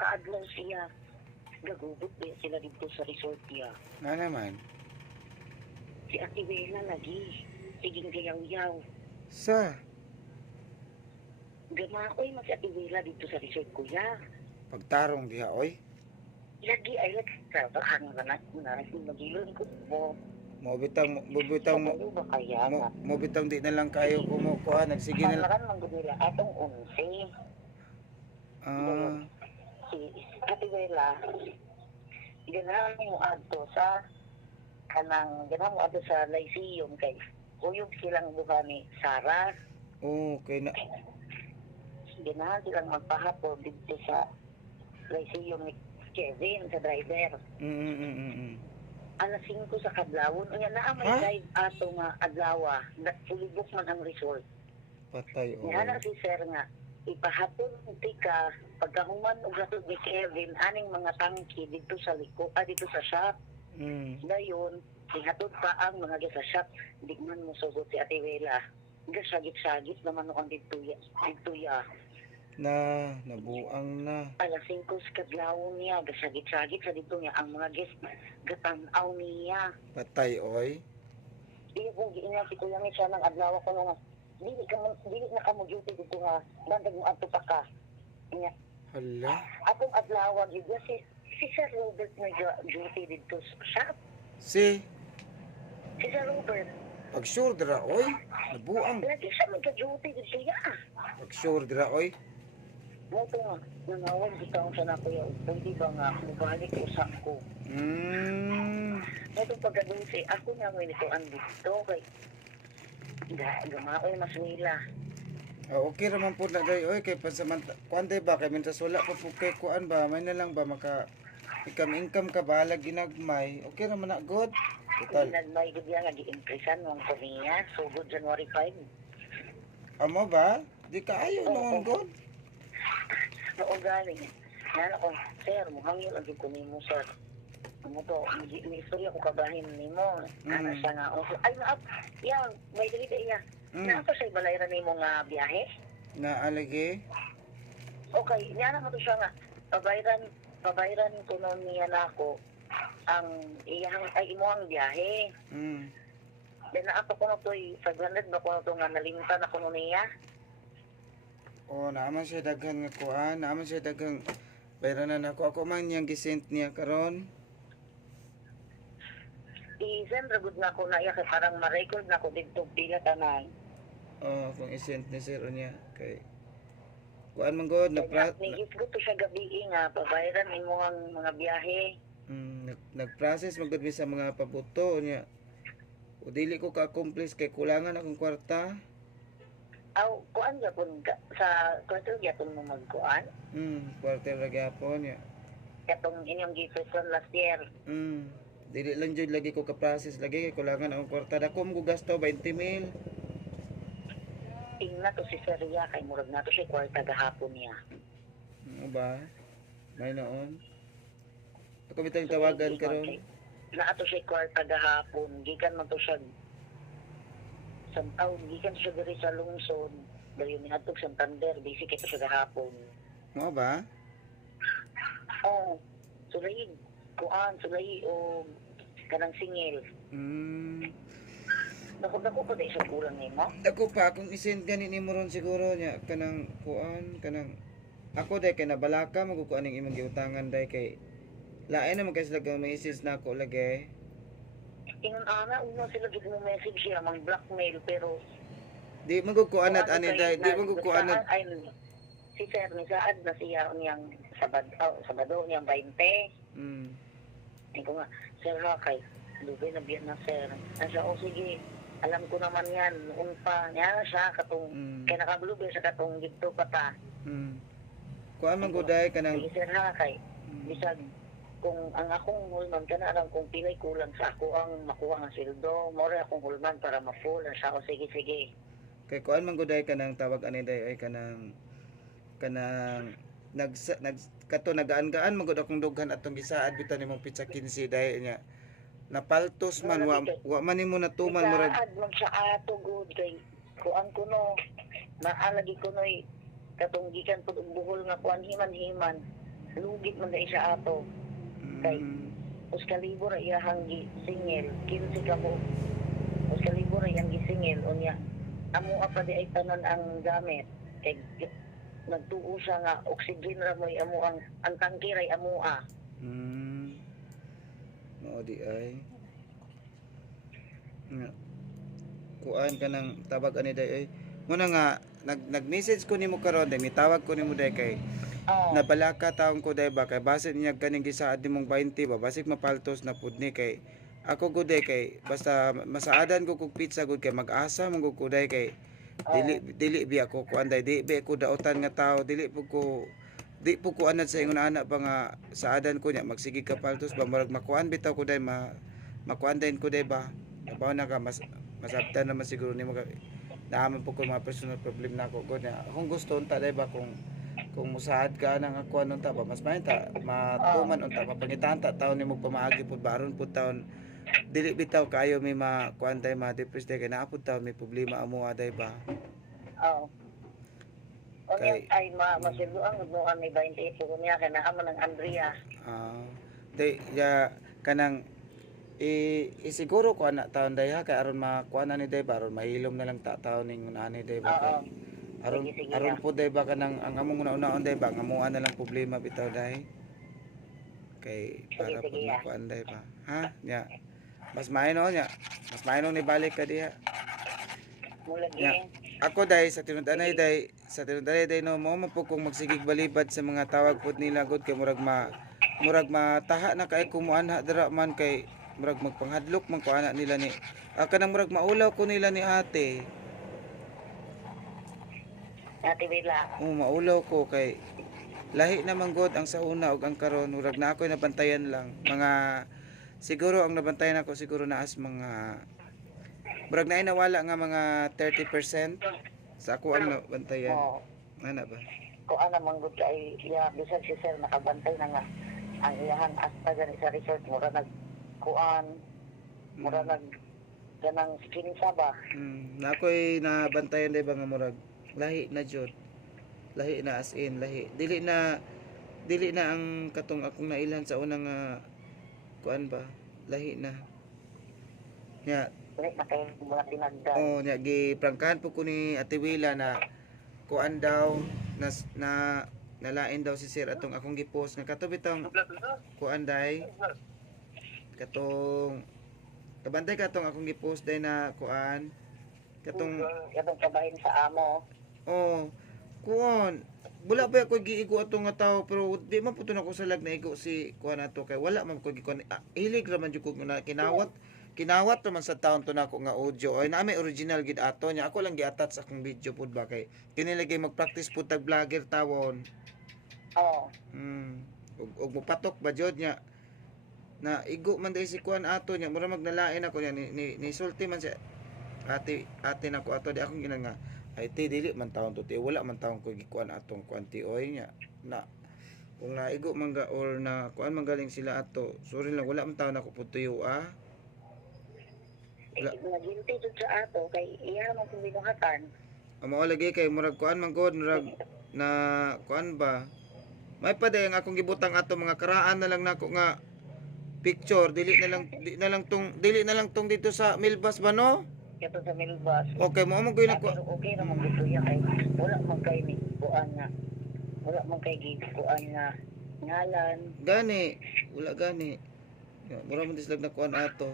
kaadlaw siya. Gagubot ba sila dito sa resort niya. Na naman. Si Ate Bella lagi. Siging gayaw-yaw. Sa Gamaoy man si Ate Bella dito sa resort kuya. pagtarong diha oy. Lagi ay lagi sa bahang na magilon ko mo. Mo bitaw mo Ano ba kaya na? mo bitaw di na lang kayo kumukuha nagsige na lang. Panaran man gud nila atong 11. Ah, Si Ate Bella ganahan mo adto sa ganahan mo adto sa Lyceum kay uyog silang duha ni Sarah. okay na. Ganahan silang magpahapon dito sa Lyceum ni Kevin sa driver. Mm. Alas 5 sa kadlawon. Unya naa may Ha? drive ato nga adlawa. Fully book man ang resort. Patay Nga na oy. si Sir nga, ipahapon tika pagkahuman og ratod ni Kevin aning mga tangki dito sa dito sa shop. Mm. Dayon, ihatod pa ang mga sa shop. Di man mo sugot si Ate Wela. Gasagit-sagit naman ako dito ya. Nabuang na. Alas 5 sa kadlawon niya, gasagit-sagit sa dito niya ang mga guest gatanaw niya. Patay oy. Di ko giingat ko lang siya ng adlaw ko nga. Dili na ka mo duty dito nga. Bandag mo ato pa ka. Nya, Hala. atong adlaw gyud si Sir Robert na duty dito sa shop. Si Si Sir Robert, pag sure dira oy. Nabuang. lagi siya magka-duty dito ya. Pag sure dira oy. Mo to nga, nanawag bitaw sa nako ya. Pwede ba nga mabalik usa ko. Ito pagka-duty, ako na mo nito ang dito kay gamaoy mas nila. Okay raman po na day oy kay pansamanta. Kuan day ba kay mintas wala pa po kay kuan ba may na lang ba maka income ka ba lag ginagmay. Okay raman na good. Total. Nagmay gud nga gi-impresan ng kumiya, sugod January 5. Amo ba? Di kaayo naman good. Noo galing. Yan ako, sir, muhangil ang ko nimo, sir. Ano to, may istorya ko kabahin nimo. Ano siya nga, ay naap, yan, may dili iya. Naapa siya balayran nimo nga biyahe? Na alagi. Okay, yan naman to siya nga, pabayran ko noon niya na ako ang iyang ay imo ang biyahe. Then naapa ko na to, 500 ba ko na to nga nalimtan ako noon niya? Oh, naaman siya daghan nga kuan, naaman siya daghang bayranan ako. Ako man yang gisent niya karon. I-send ra gud na ko na iya kay parang ma-record na ko dito pila tanan. Oh, kung isent ni sir niya kay kuan man god na Nigis ko to siya gabi nga, pabayaran mo ang mga biyahe. nag-process magud mi sa mga pabuto niya. O dili ko ka-accomplish kay kulangan akong kwarta. Aw, kuan gyapon sa kwarto gyapon mo magkuan. Kwarta ra gyapon niya. Katong inyong gipeson last year. Dili lang jud lagi ko ka-process lagi kay kulangan akong kwarta. Dako mo gasto 20,000. Tingna to si Seria kay murag nato siya kwarta gahapon niya. Ano ba? May noon. Ako bitang tawagan karon. Na ato siya kwarta gahapon, gikan man to siya sa taon, gikan siya diri sa lungsod. Dali ni atog Santander, basic ito siya gahapon. Mo ba? Oh, sulay kuan, sulay o kanang singil. Dako ko dahil sa kulang nimo. Ako pa kung isend gani nimo ron siguro niya kanang kuan kanang ako day kay nabalaka magkuan ning imong giutangan day kay lain naman kay sila message na ako lagi. Ingon ana uno sila gid mo message siya mang blackmail pero Di magkuan at ani day, di magkuan at si Sir ni saad na siya niyang Sabado niyang 20. Ay ko nga, Sir Hakay, lubay na biyan na Sir. Nasa o sige, alam ko naman yan, noon pa, niya siya katong, kaya nakablubay sa katong dito pa ta. Kuan man guday kanang Sige Sir Hakay, bisag, kung ang akong hulman ka na lang kung pilay kulang sa ako ang makuha ng sildo, mora akong hulman para ma-full, siya o sige. kay kuan man guday kanang tawag ani day ay kanang kato nagaan-gaan magud akong dughan atong gisaad bitan nimong pizza 15 day nya napaltos man wa man nimo natuman murag isaad man sa ato good kay kuan ko no naalagi ko noy katong gikan pud og buhol nga kuan himan lugit man dahil siya ato. Kay, Mm. Uskalibor ay iyahang gisingil, 15 ka mo. Uskalibor ay iyang gisingil, unya. Amo pa di ay tanan ang gamit. Kay, nagtuo siya nga, oxygen ra mo amo ang tangkir ay amo Mm. Mao di ay. Nga. Kuan ka ng tabag ani day ay. Muna nga nag-message ko nimo karon day mitawag ko nimo day kay Oh, nabalaka taong ko day ba kay base niya kaning gisaad nimong 20 ba basig mapaltos na pud ni kay ako gud day kay basta masaadan ko kog pizza gud kay mag-asa man gud ko day kay dili bi ako kuan day di bi ko daotan nga tao dili pud ko di po ko anad sa ingon ana pa nga saadan ko nya magsige ka paltos ba murag makuan bitaw ko day makuan din ko day ba nabaw na ka masabtan naman siguro nimo ka naaman po ko mga personal problem na ako gud nya kung gusto unta day ba kung musaad ka nang ako anong ta ba mas mainta matuman unta papangitan ta taon nimo pamaagi pud baron pud taon dili bitaw kayo may makuan day ma-depress day kay naapod taon may problema amo day ba oh. Unya kay ay masildo ang mo may 28 ko niya kay naa man ang Andrea. day ya kanang isiguro ko anak taon day ha kay aron makuan na ni day ba aron mahilom na lang ta taon ning ani day ba kay Oo. aron Sige aron na. po day ba kanang ang among una-unaon day ba ngamuan na lang problema bitaw day kay para Sige, po sige, makuan day ba ha nya mas maino nya mas maino ni balik ka diha Mulagi. nya ako day sa tinud-anay day no mo po kung magsigig balibad sa mga tawag pud nila gud kay murag mataha na kay kumuanha dira man kay murag magpanghadlok man ko ana nila ni kanang murag maulaw ko nila ni ate Ate Bella. maulaw ko kay lahi naman god ang sa una ug ang karon murag na ako nabantayan lang mga siguro ang nabantayan ako siguro naas mga murag na nawala nga mga 30% sa ako ang nabantayan Oh. ana ba Kung ano man gud kay iya bisag si sir nakabantay na nga ang iyahan asta gani sa resort mura nagkuan mura nag ganang skinsa ba. na ako'y nabantayan day ba nga murag lahi na jud lahi na as in lahi dili na ang katong akong nailhan sa unang kuan ba lahi na nya Ulit na kayo mga tinagdan. nya giprangkahan po ko ni Ate Wila na kuan daw na nalain daw si sir atong akong gipost nga kato bitong kuan day katong kabantay katong akong gipost day na kuan katong Katong kabahin sa amo. kuan wala pa ako giigo ato nga tao pero di man puto na ko salag na igo si kuan ato kay wala man ko gikuan hilig ra man jud ko na kinawat naman sa taon to nako nga audio ay na may original gid ato nya ako lang gi-attach akong video pud ba kay kinilagay mag-practice pud tag vlogger tawon Oh. ug mupatok ba jud nya na igo man dai si kuan ato nya mura magnalain ako nya ni sulti man si ate nako ato di akong ginan nga ay ti dili man taon to ti wala man taon ko gikuan atong kuan ti oy nya na kung naigo man ga or na kuan man galing sila ato sorry lang wala man taon ako putuyo Naginti jud sa ato kay iya man kung binuhatan. mao lagi kay murag kuan man god murag na kuan ba may pa day ang akong gibutang ato mga karaan na lang nako nga picture dili na lang tong dito sa Milbas ba no Kato sa Milbas. okay mo mo gyud Pero ko okay naman dito ya kay wala man kay ni kuan nga. Wala man kay gikuan nga ngalan. gani wala gani mura man dislag na kuan ato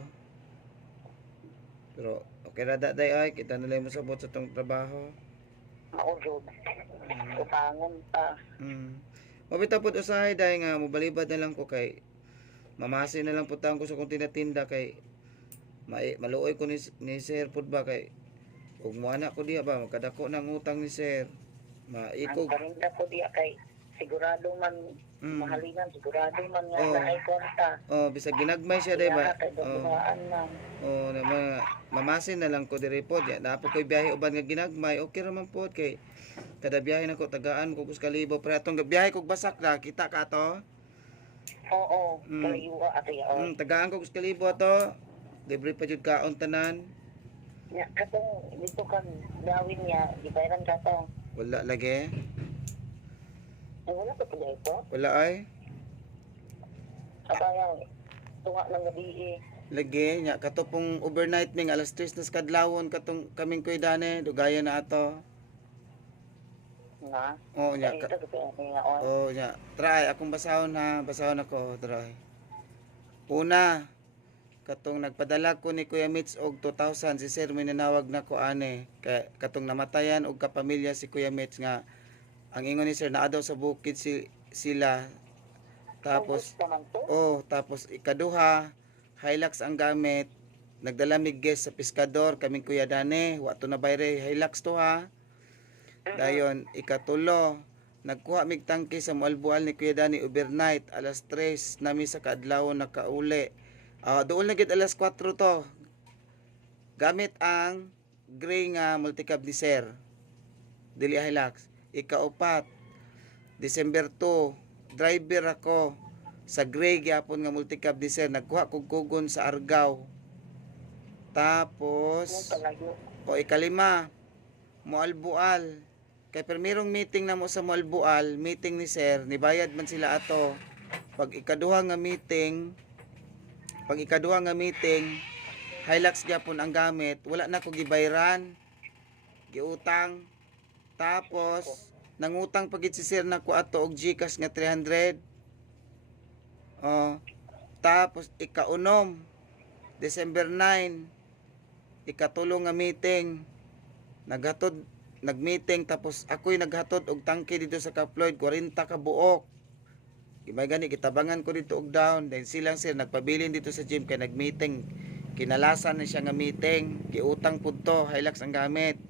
pero okay ra day ay kita na lang mo sabot sa tong trabaho Maudod. Utangon pa. Mabita pud usahay dahil nga mobalibad na lang ko kay mamasi na lang putang ko sa kong tinatinda kay maluoy ko ni sir pud ba kay ug mo anak ko diha ba magkadako ng utang ni sir Ang maikog parinda ko diya kay sigurado man mahalingan sigurado man nga Oh. na ay kwarta. bisag ginagmay siya day ba Kay dumaan man. na mamasin na lang ko diri pod ya napo koy biyahe uban nga ginagmay okay ra man pod kay kada biyahe nako tagaan ko kuskalibo pero atong biyahe kog basak na kita ka to Oo, kayuwa ato yaon. tagaan ko kuskalibo ato libre pa jud kaon tanan Nya katong dito kang dawin niya, gibayran ka to. wala lagi Ay wala pa pala ito. wala ay Kaya tunga ng gabi eh. Lagi nya kato pong overnight ming alas 3 na sa kadlawon katong kaming kuy dane dugaya na ato. Na. Oo nya. Ito kasi nga on. Oo nya. Try akong basahon ha, basahon ako, try. Una, katong nagpadala ko ni Kuya Mitch og 2,000 si Sir may nanawag na ko ane kay katong namatayan og kapamilya si Kuya Mitch nga ang ingon ni Sir naa daw sa bukid sila. Tapos tapos ikaduha, Hilux ang gamit. Nagdala mig guest sa piskador kaming Kuya Dane, wa to na bayre Hilux to ha. Dayon ikatulo, nagkuha mig tangke sa Mualbual ni Kuya Dani overnight alas 3 nami sa kadlawon nakauli. Doon na gid alas 4 to. Gamit ang gray nga multicab ni Sir. Dili Hilux. Ikaupat, December 2, driver ako sa gray gyapon nga multicab ni Sir. Nagkuha kog kugon sa Argao. Tapos ikalima, Mualbual. Kay permirong meeting na mo sa Mualbual, meeting ni Sir, nibayad man sila ato. Pag ikaduha nga meeting, Hilux gyapon ang gamit, wala na ko gibayran. Giutang. Tapos nangutang pagit si Sir na ko ato og GCash nga 300. Tapos ikaunom, December 9, ikatulo nga meeting. Nagmeeting tapos ako'y naghatod og tangke dito sa Kaploid 40 ka buok. Gimay gani kitabangan ko dito og down, then silang Sir nagpabilin dito sa gym kay nagmeeting. Kinalasan na siya nga meeting, giutang pud to, Hilux ang gamit.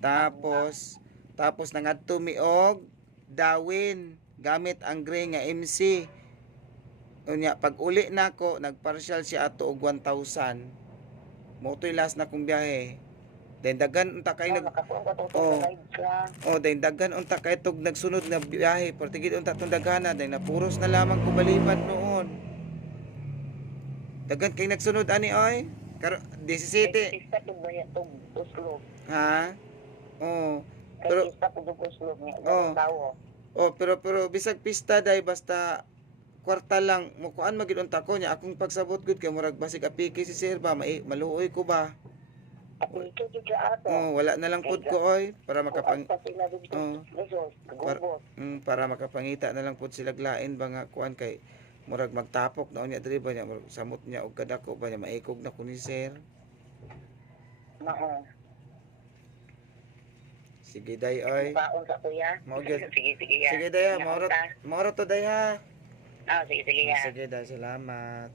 Tapos nangadto mi og Dawin gamit ang gray nga MC. Unya pag uli nako nagparsyal siya ato og 1,000. Mo to'y last na kong biyahe. Then daghan unta kay then daghan unta kay tog nagsunod na biyahe, portigid unta tong daghana, then napuros na lamang ko balibad noon. Daghan kay nagsunod ani oy. Karo 17. Ha? Pero bisag pista day basta kwarta lang mo kuan magid unta ko nya akong pagsabot gud kay murag basig apiki si Sir ba maluoy ko ba. Wala na lang pud ko oy para para makapangita na lang pud sila glain ba nga kuan kay murag magtapok na unya diri ba nya samot niya og kadako ba nya maikog na ko ni Sir. Sige day oy. Sige day, mauro to day ha. Sige. Sige day, salamat.